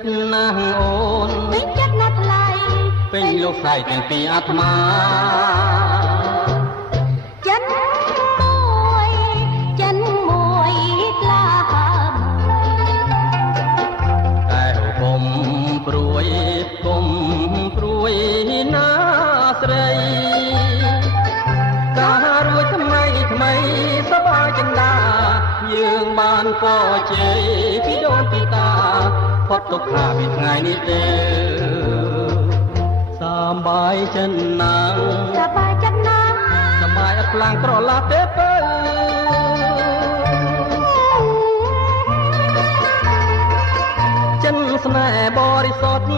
ចិត្តណាស់អូនពេញចិត្តណាស់ថ្លៃពេញលោកស្រីទាំងពីរអាត្មាចិនមួយក្លាមួយតែគុំព្រួយគុំព្រួយណាស្រីការរួចថ្មីថ្មីសប្បាយចិន្តាយើងបានក៏ជ័យពីដូនពីតាផុតទុក្ខពីថ្ងៃនេះទេសប្បាយចិនណាស់សប្បាយចិត្តណាស់សប្បាយអត់ខ្លាំងក្រឡាទេពើចិនស្នេហ៍បរិសុទ្ធ